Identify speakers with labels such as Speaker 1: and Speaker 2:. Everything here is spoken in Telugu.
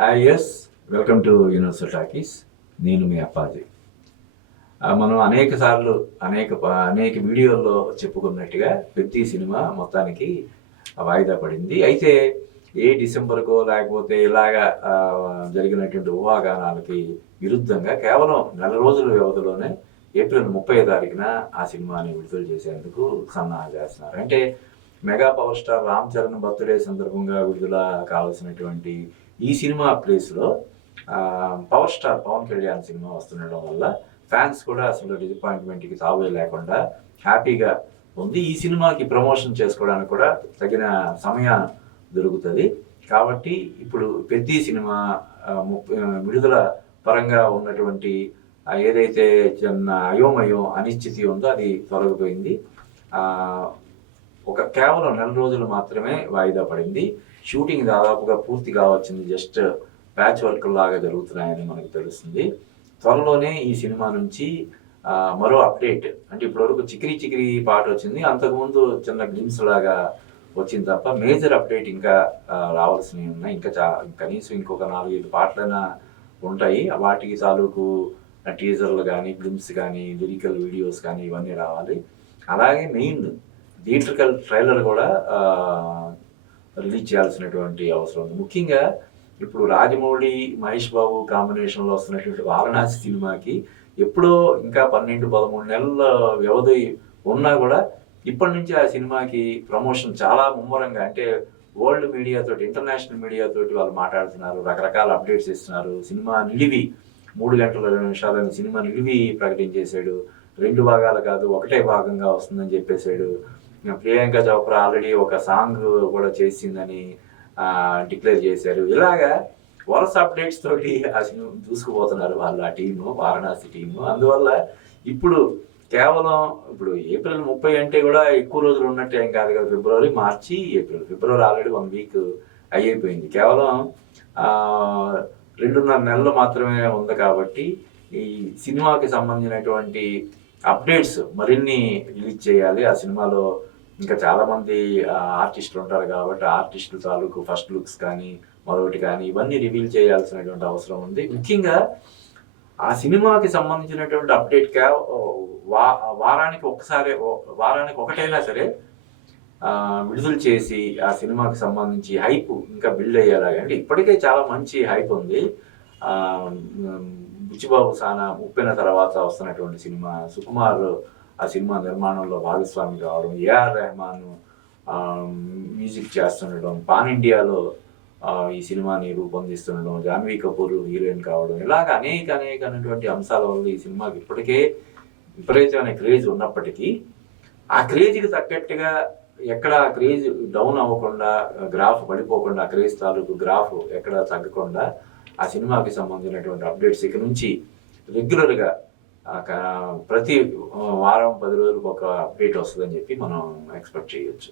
Speaker 1: Hi yes welcome to universal talkies నేను మీ అప్పాజీ. మనం అనేక సార్లు అనేక అనేక వీడియోల్లో చెప్పుకున్నట్టుగా ప్రతి సినిమా మొత్తానికి వాయిదా పడింది. అయితే ఏ డిసెంబర్కో లేకపోతే ఇలాగా జరిగినటువంటి ఊహాగానాలకి విరుద్ధంగా కేవలం నెల రోజుల వ్యవధిలోనే ఏప్రిల్ ముప్పై తారీఖున ఆ సినిమాని విడుదల చేసేందుకు సన్నాహాలు చేస్తున్నారు. అంటే mega power star Ram Charan birthday సందర్భంగా విడుదల కావాల్సినటువంటి ఈ సినిమా ప్లేస్లో power star Pawan Kalyan cinema వస్తుండడం వల్ల ఫ్యాన్స్ కూడా అసలు డిసప్పాయింట్మెంట్కి తావే లేకుండా హ్యాపీగా ఉంది. ఈ సినిమాకి ప్రమోషన్ చేసుకోవడానికి కూడా తగిన సమయం దొరుకుతుంది. కాబట్టి ఇప్పుడు పెద్ద సినిమా విడుదల పరంగా ఉన్నటువంటి ఏదైతే చిన్న అయోమయం అనిశ్చితి ఉందో అది తొలగిపోయింది. ఒక కేవలం నెల రోజులు మాత్రమే వాయిదా పడింది. షూటింగ్ దాదాపుగా పూర్తి కావచ్చింది. జస్ట్ ప్యాచ్ వర్క్ లాగా జరుగుతున్నాయని మనకు తెలుస్తుంది. త్వరలోనే ఈ సినిమా నుంచి మరో అప్డేట్. అంటే ఇప్పటివరకు చికిరి చికిరి పాట వచ్చింది. అంతకుముందు చిన్న గ్లిమ్స్ లాగా వచ్చింది తప్ప మేజర్ అప్డేట్ ఇంకా రావాల్సినవి ఉన్నాయి. ఇంకా చా కనీసం ఇంకొక నాలుగైదు పాటలైనా ఉంటాయి. వాటికి తాలూకు టీజర్లు కానీ గ్లిమ్స్ కానీ లిరికల్ వీడియోస్ కానీ ఇవన్నీ రావాలి. అలాగే మెయిన్ థియేట్రికల్ ట్రైలర్ కూడా రిలీజ్ చేయాల్సినటువంటి అవసరం ఉంది. ముఖ్యంగా ఇప్పుడు రాజమౌళి మహేష్ బాబు కాంబినేషన్లో వస్తున్నటువంటి వారణాసి సినిమాకి ఎప్పుడో ఇంకా పన్నెండు పదమూడు నెలల వ్యవధి ఉన్నా కూడా ఇప్పటి నుంచి ఆ సినిమాకి ప్రమోషన్ చాలా ముమ్మరంగా అంటే వరల్డ్ మీడియాతో ఇంటర్నేషనల్ మీడియాతో వాళ్ళు మాట్లాడుతున్నారు రకరకాల అప్డేట్స్ ఇస్తున్నారు. సినిమా నిలివి మూడు గంటల ఇరవై నిమిషాలని సినిమా నిలివి ప్రకటించేశాడు. రెండు భాగాలు కాదు ఒకటే భాగంగా వస్తుందని చెప్పేశాడు. ప్రియాంక చోప్రా ఆల్రెడీ ఒక సాంగ్ కూడా చేసిందని డిక్లేర్ చేశారు. ఇలాగా వరుస అప్డేట్స్ తోటి ఆ సినిమా దూసుకుపోతున్నారు వాళ్ళు ఆ టీము వారణాసి టీము అందువల్ల ఇప్పుడు కేవలం ఇప్పుడు ఏప్రిల్ ముప్పై అంటే కూడా ఎక్కువ రోజులు ఉన్నట్టు ఏం కాదు కదా February March April. February already one week అయిపోయింది. కేవలం రెండున్నర నెలలు మాత్రమే ఉంది కాబట్టి ఈ సినిమాకి సంబంధించినటువంటి అప్డేట్స్ మరిన్ని రిలీజ్ చేయాలి. ఆ సినిమాలో ఇంకా చాలా మంది ఆర్టిస్టులు ఉంటారు కాబట్టి ఆర్టిస్టులు తాలూకు ఫస్ట్ లుక్స్ కానీ మరొకటి కానీ ఇవన్నీ రివీల్ చేయాల్సినటువంటి అవసరం ఉంది. ముఖ్యంగా ఆ సినిమాకి సంబంధించినటువంటి అప్డేట్ కా వా వారానికి ఒకసారి వారానికి ఒకటైనా సరే విడుదల చేసి ఆ సినిమాకి సంబంధించి హైప్ ఇంకా బిల్డ్ అయ్యేలాగా అంటే ఇప్పటికే చాలా మంచి హైప్ ఉంది. బుచ్చిబాబు సానా ఉప్పిన తర్వాత వస్తున్నటువంటి సినిమా సుకుమార్ ఆ సినిమా నిర్మాణంలో భాగస్వామి కావడం ఏఆర్ రెహమాన్ మ్యూజిక్ చేస్తుండడం పాన్ ఇండియాలో ఈ సినిమాని రూపొందిస్తుండడం జాన్వీ కపూర్ హీరోయిన్ కావడం ఇలాగ అనేక అనేకమైనటువంటి అంశాల వల్ల ఈ సినిమాకి ఇప్పటికే విపరీతమైన క్రేజ్ ఉన్నప్పటికీ ఆ క్రేజ్కి తగ్గట్టుగా ఎక్కడ ఆ క్రేజ్ డౌన్ అవ్వకుండా గ్రాఫ్ పడిపోకుండా ఆ క్రేజ్ తాలూకు గ్రాఫ్ ఎక్కడ తగ్గకుండా ఆ సినిమాకి సంబంధించినటువంటి అప్డేట్స్ ఇక నుంచి రెగ్యులర్గా ప్రతి వారం పది రోజులకు ఒక అప్డేట్ వస్తుందని చెప్పి మనం ఎక్స్పెక్ట్ చేయొచ్చు.